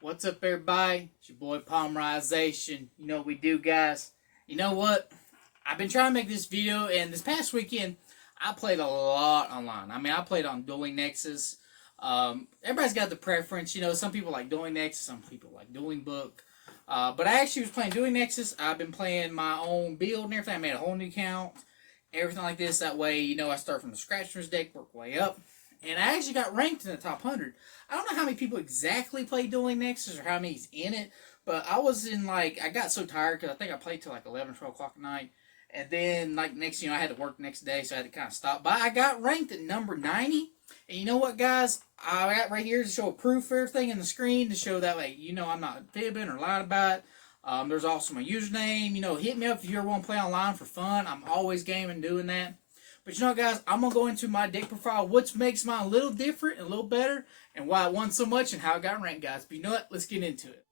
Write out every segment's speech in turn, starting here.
What's up, everybody? It's your boy Palmerization. You know what we do, guys. You know what? I've been trying to make this video, and this past weekend, I played a lot online. I played on Dueling Nexus. Everybody's got the preference. You know, some people like Dueling Nexus, some people like Dueling Book. But I actually was playing Dueling Nexus. I've been playing my own build and everything. I made a whole new account, everything like this. That way, you know, I start from the scratch from this deck, work way up. And I actually got ranked in the top 100. I don't know how many people exactly play Dueling Nexus or how many's in it, but I was in, like, I got so tired because I think I played till like 11, 12 o'clock at night. And then, like, next, you know, I had to work the next day, so I had to kind of stop. But I got ranked at number 90. And you know what, guys? I got right here to show proof of everything in the screen to show that, like, you know, I'm not fibbing or lying about it. There's also my username. You know, hit me up if you ever want to play online for fun. I'm always gaming doing that. But you know, guys, I'm going to go into my deck profile, what makes mine a little different, a little better, and why I won so much, and how I got ranked, guys. But you know what? Let's get into it.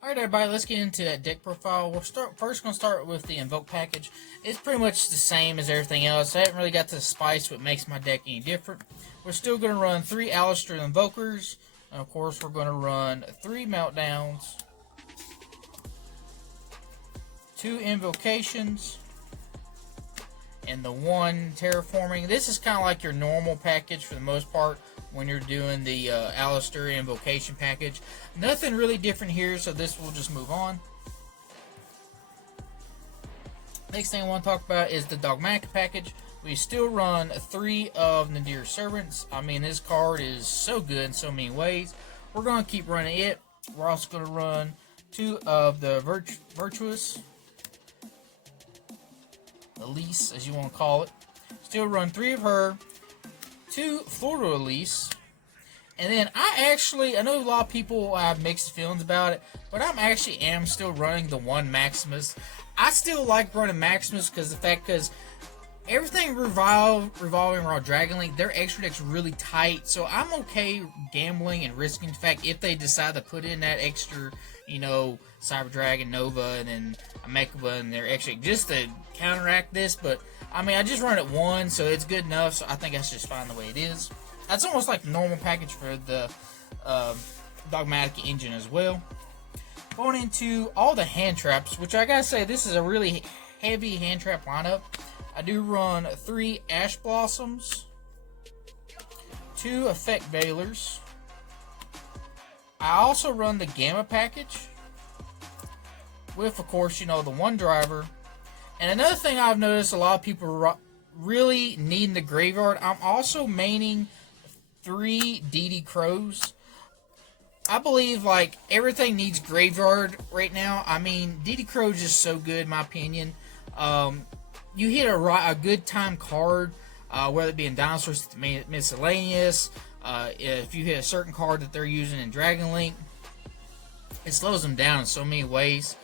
Alright, everybody, let's get into that deck profile. We're first going to start with the Invoke package. It's pretty much the same as everything else. I haven't really got to the spice what makes my deck any different. We're still going to run 3 Alistair Invokers. And, of course, we're going to run 3 Meltdowns, 2 Invocations, and the 1 Terraforming. This is kind of like your normal package for the most part when you're doing the Alistair Invocation package. Nothing really different here, so this will just move on. Next thing I want to talk about is the Dogmatic package. We still run 3 of Nadir's Servants. I mean, this card is so good in so many ways. We're going to keep running it. We're also going to run 2 of the Virtuous Elise, as you want to call it. Still run 3 of her, 2 Florida Elise, and then I know a lot of people have mixed feelings about it, but am still running the 1 Maximus. I still like running Maximus because everything revolving around Dragon Link, their extra deck's really tight, so I'm okay gambling and risking the fact if they decide to put in that extra, you know, Cyber Dragon, Nova, and then a Mechaba and their extra just to counteract this. But I mean, I just run it 1, so it's good enough, so I think that's just fine the way it is. That's almost like the normal package for the Dogmatic engine as well. Going into all the hand traps, which I gotta say, this is a really heavy hand trap lineup. I do run 3 Ash Blossoms, 2 Effect Veilers. I also run the Gamma package with, of course, you know, the 1 Driver. And another thing I've noticed a lot of people really need in the graveyard, I'm also maining 3 DD Crows. I believe, like, everything needs graveyard right now. I mean, DD Crow is just so good, in my opinion. You hit a good time card, whether it be in Dinosaurs Miscellaneous, if you hit a certain card that they're using in Dragon Link, it slows them down in so many ways.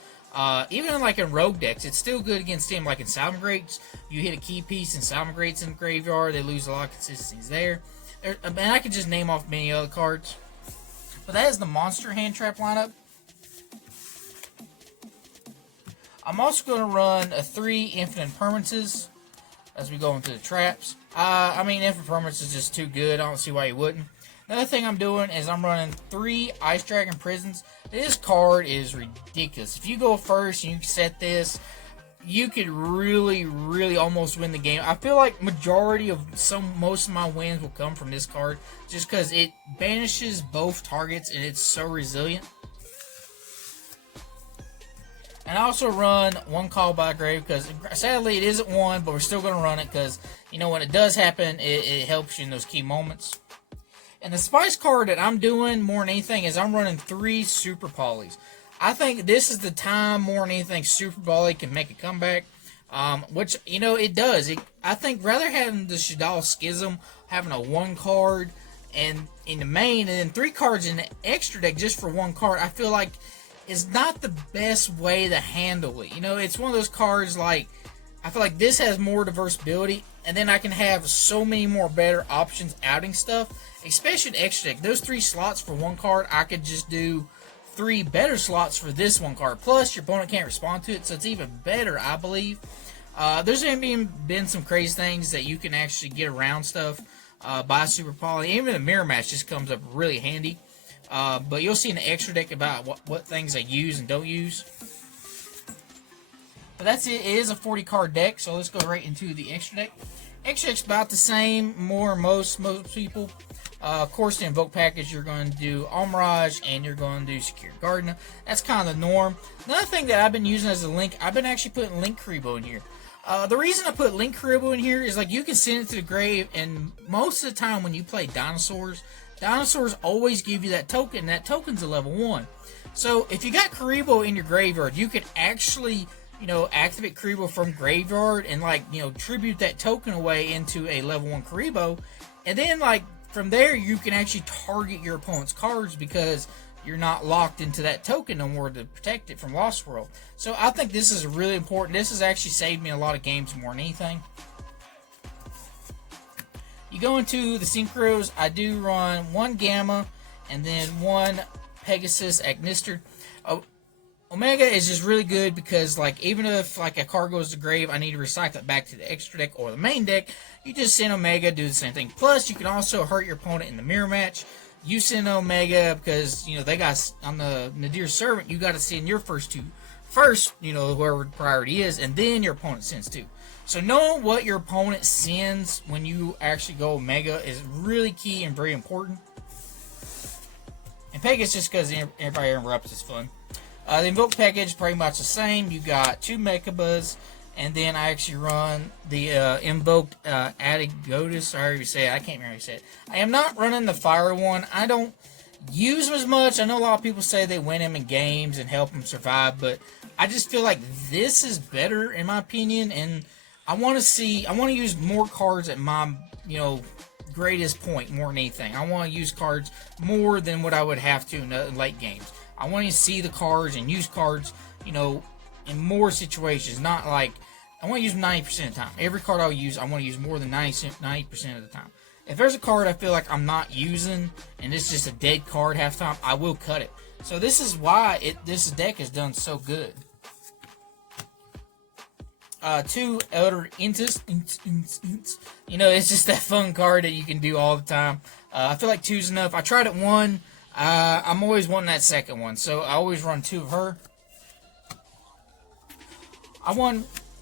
Even like in Rogue decks, it's still good against him. Like in Salmongrates, you hit a key piece and Salmongrates in the graveyard, they lose a lot of consistencies there. And I could just name off many other cards. But that is the monster hand trap lineup. I'm also going to run 3 Infinite Permanences as we go into the traps. I mean, Infinite Permanence is just too good. I don't see why you wouldn't. Another thing I'm doing is I'm running 3 Ice Dragon Prisons. This card is ridiculous. If you go first and you set this, you could really, really almost win the game. I feel like majority of most of my wins will come from this card, just because it banishes both targets and it's so resilient. And I also run 1 Call by Grave, because sadly it isn't 1, but we're still going to run it because, you know, when it does happen, it helps you in those key moments. And the spice card that I'm doing more than anything is I'm running 3 Super Polys. I think this is the time more than anything Super Poly can make a comeback, which, you know, it does. I think rather having the Shadal Schism, having a 1 card and in the main, and then 3 cards in the extra deck just for 1 card, I feel like is not the best way to handle it. You know, it's one of those cards, like, I feel like this has more diversibility, and then I can have so many more better options outing stuff, especially in extra deck. Those 3 slots for 1 card, I could just do 3 better slots for this 1 card. Plus, your opponent can't respond to it, so it's even better, I believe. There's even been some crazy things that you can actually get around stuff by Super Poly. Even a mirror match just comes up really handy. But you'll see in the extra deck about what things I use and don't use. But that's it. It is a 40 card deck, so let's go right into the extra deck. Extra deck's about the same, most people. Of course, the Invoke package, you're going to do Almirage and you're going to do Secure Garden. That's kind of the norm. Another thing that I've been using as a link, I've been actually putting Link Karibo in here. The reason I put Link Karibo in here is like you can send it to the grave, and most of the time when you play dinosaurs always give you that token. That token's a level 1. So if you got Karibo in your graveyard, you can actually, activate Karibo from graveyard and tribute that token away into a level 1 Karibo, and then from there you can actually target your opponent's cards because you're not locked into that token no more to protect it from Lost World. So I think this is really important. This has actually saved me a lot of games more than anything. You go into the synchros, I do run 1 Gamma and then 1 Pegasus Agnister. Omega is just really good because even if a card goes to grave, I need to recycle it back to the extra deck or the main deck. You just send Omega, do the same thing. Plus, you can also hurt your opponent in the mirror match. You send Omega because, they got, on the Nadir Servant, you got to send your first 2 first, whoever the priority is, and then your opponent sends 2. So knowing what your opponent sends when you actually go Omega is really key and very important. And Pegasus, just because everybody interrupts, is fun. The Invoke package is pretty much the same. You got 2 Mechabas, and then I actually run the Invoked Adigotis. I already say it. I can't remember how you say it. I am not running the fire one. I don't use them as much. I know a lot of people say they win them in games and help them survive, but I just feel like this is better in my opinion, and I want to use more cards at my, greatest point more than anything. I want to use cards more than what I would have to in late games. I want to see the cards and use cards, in more situations. Not I want to use them 90% of the time. Every card I'll use, I want to use more than 90% of the time. If there's a card I feel like I'm not using and it's just a dead card half the time, I will cut it. So this is why this deck is done so good. 2 Elder Intis. It's just that fun card that you can do all the time. I feel like 2's enough. I tried it 1. I'm always wanting that second one, so I always run 2 of her. I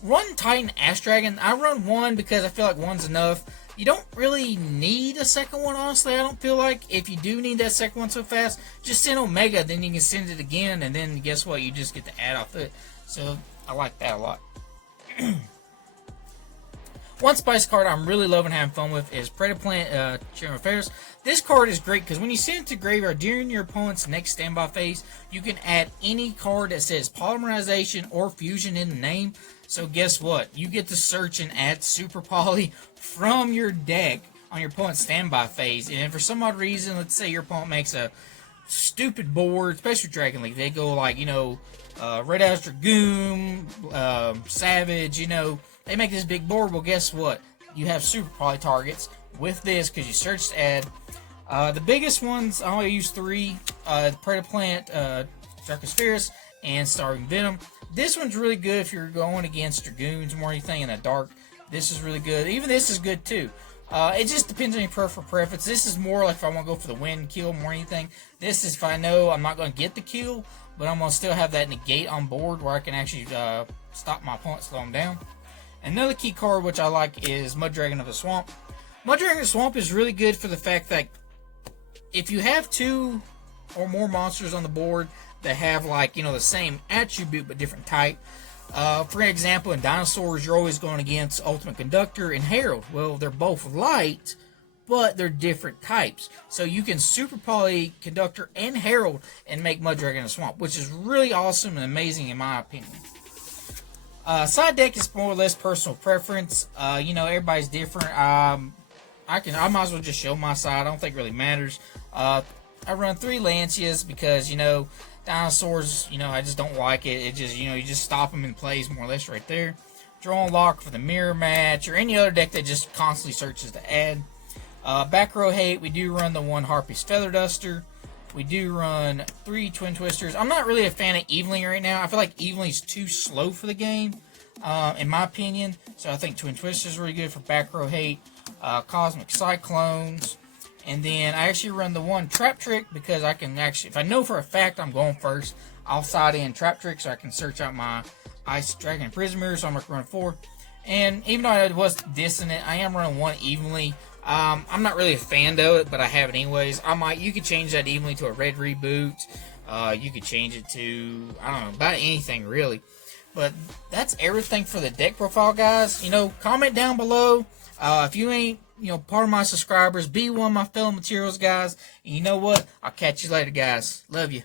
run Titan Ash Dragon. I run 1 because I feel like 1's enough. You don't really need a second one, honestly. I don't feel like if you do need that second one so fast, just send Omega, then you can send it again, and then guess what? You just get to add off it. So I like that a lot. One spice card I'm really loving having fun with is Predaplant Chairman Affairs. This card is great because when you send it to graveyard during your opponent's next standby phase, you can add any card that says Polymerization or Fusion in the name. So guess what? You get to search and add Super Poly from your deck on your opponent's standby phase. And if for some odd reason, let's say your opponent makes a stupid board, especially Dragon League, they go Red House Dragoon, Savage, they make this big board. Well, guess what? You have Super Poly targets with this because you search to add. The biggest ones, I only use 3. Predaplant, Dracospherus, and Starving Venom. This one's really good if you're going against Dragoons or anything in the dark. This is really good. Even this is good too. It just depends on your preference. This is more like if I want to go for the win kill more than anything. This is if I know I'm not going to get the kill, but I'm going to still have that negate on board where I can actually stop my opponent, slow them down. Another key card which I like is Mud Dragon of the Swamp. Mud Dragon of the Swamp is really good for the fact that if you have 2 or more monsters on the board that have the same attribute but different type. For example, in dinosaurs, you're always going against Ultimate Conductor and Herald. Well, they're both light, but they're different types. So you can Super Poly Conductor and Herald and make Mud Dragon of the Swamp, which is really awesome and amazing in my opinion. Side deck is more or less personal preference. Everybody's different. I might as well just show my side. I don't think it really matters. I run 3 Lancias because, dinosaurs, I just don't like it. It just, you just stop them in plays more or less right there. Draw and Lock for the mirror match or any other deck that just constantly searches to add. Back row hate, we do run the 1 Harpy's Feather Duster. We do run 3 Twin Twisters. I'm not really a fan of Evening right now. I feel like Evening's too slow for the game, in my opinion. So I think Twin Twisters is really good for back row hate. Cosmic Cyclones. And then I actually run the one trap trick because I can actually, if I know for a fact I'm going first, I'll side in trap trick so I can search out my Ice Dragon and Prison Mirror, so I'm going to run 4. And even though I was dissonant, I am running 1 evenly. I'm not really a fan of it, but I have it anyways. You could change that evenly to a red reboot. You could change it to, I don't know, about anything really. But that's everything for the deck profile, guys. Comment down below. If you ain't, part of my subscribers, be one of my fellow materials, guys. And you know what? I'll catch you later, guys. Love you.